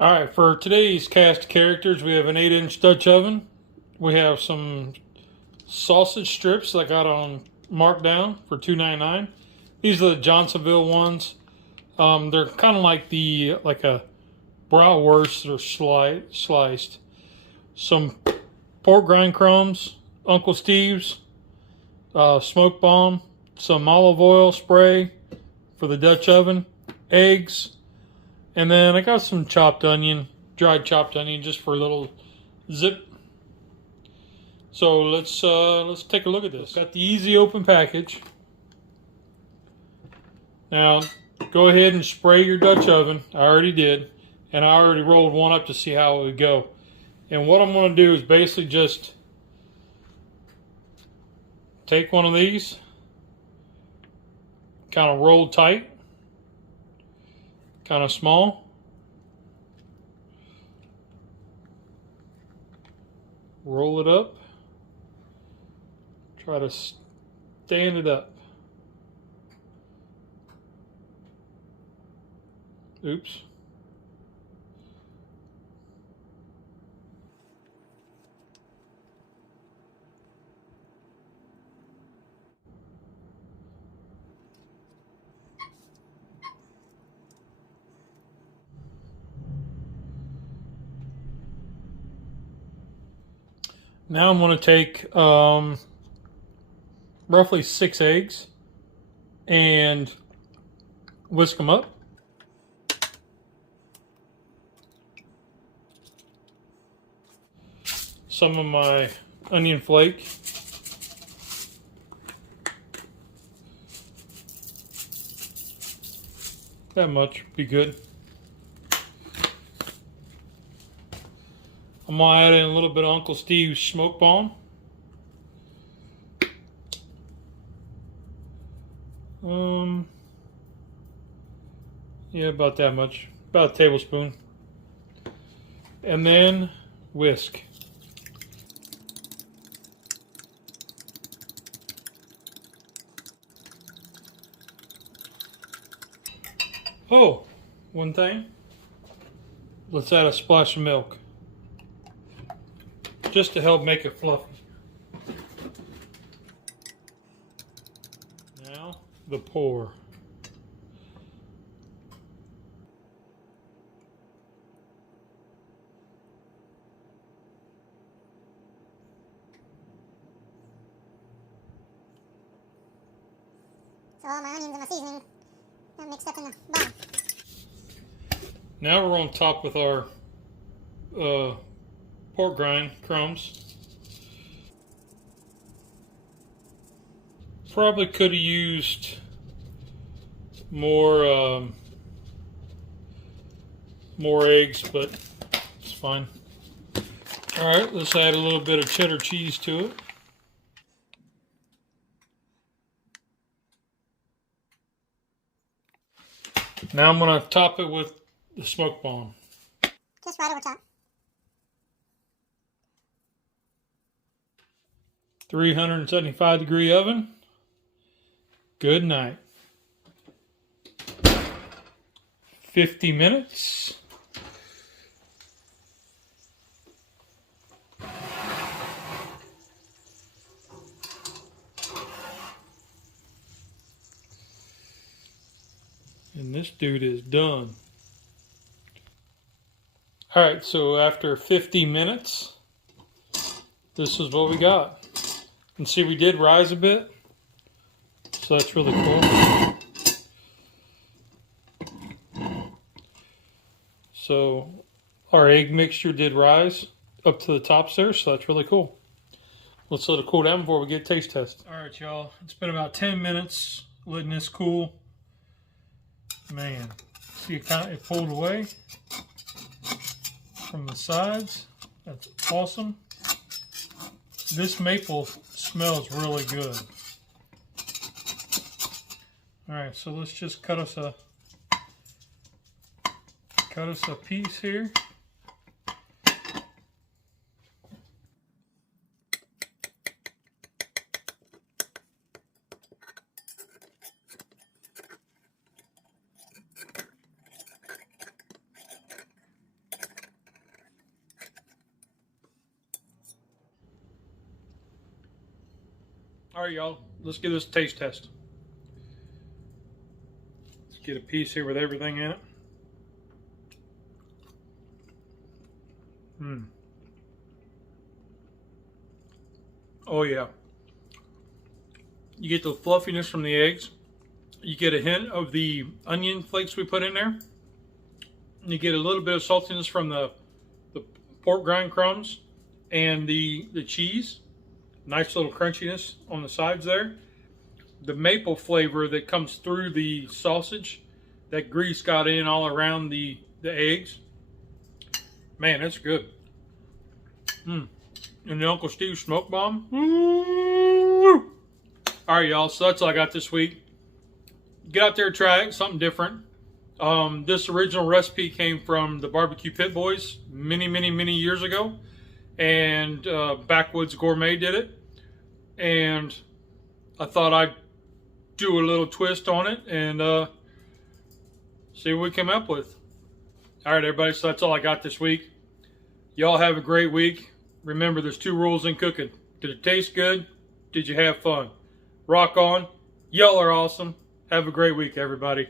Alright, for today's cast of characters, we have an 8-inch Dutch oven. We have some sausage strips that I got on markdown for $2.99. These are the Johnsonville ones. They're kind of like a bratwurst or sliced. Some pork grind crumbs, Uncle Steve's, smoke bomb, some olive oil spray for the Dutch oven, eggs. And then I got some chopped onion, dried chopped onion, just for a little zip. So let's take a look at this. Got the easy open package. Now go ahead and spray your Dutch oven. I already did, and I already rolled one up to see how it would go. And what I'm going to do is basically just take one of these, kind of roll tight. Kind of small. Roll it up. Try to stand it up. Oops. Now I'm going to take roughly 6 eggs and whisk them up. Some of my onion flake. That much would be good. I'm going to add in a little bit of Uncle Steve's smoke bomb. Yeah, about that much. About a tablespoon. And then whisk. Oh, one thing. Let's add a splash of milk, just to help make it fluffy. Now, the pour. So all my onions and my seasoning are mixed up in the bottom. Now we're on top with our pork grind crumbs. Probably could have used more eggs, but it's fine. All right, let's add a little bit of cheddar cheese to it. Now I'm going to top it with the smoke bomb. Just right over top. 375-degree oven. Good night. 50 minutes. And this dude is done. Alright, so after 50 minutes, this is what we got. And see, we did rise a bit, so that's really cool. So our egg mixture did rise up to the top there, so that's really cool. Let's let it cool down before we get taste test. Alright, y'all, it's been about 10 minutes letting this cool. Man, see it pulled away from the sides. That's awesome. This maple smells really good. Alright, so let's just cut us a piece here. All right, y'all, let's give this a taste test. Let's get a piece here with everything in it. Oh yeah. You get the fluffiness from the eggs. You get a hint of the onion flakes we put in there. You get a little bit of saltiness from the pork rind crumbs and the cheese. Nice little crunchiness on the sides there. The maple flavor that comes through the sausage. That grease got in all around the eggs. Man, that's good. And the Uncle Steve smoke bomb. Woo! All right, y'all. So that's all I got this week. Get out there and try it. Something different. This original recipe came from the Barbecue Pit Boys many years ago. And Backwoods Gourmet did it. And I thought I'd do a little twist on it and see what we came up with. All right, everybody. So that's all I got this week. Y'all have a great week. Remember, there's 2 rules in cooking. Did it taste good? Did you have fun? Rock on. Y'all are awesome. Have a great week, everybody.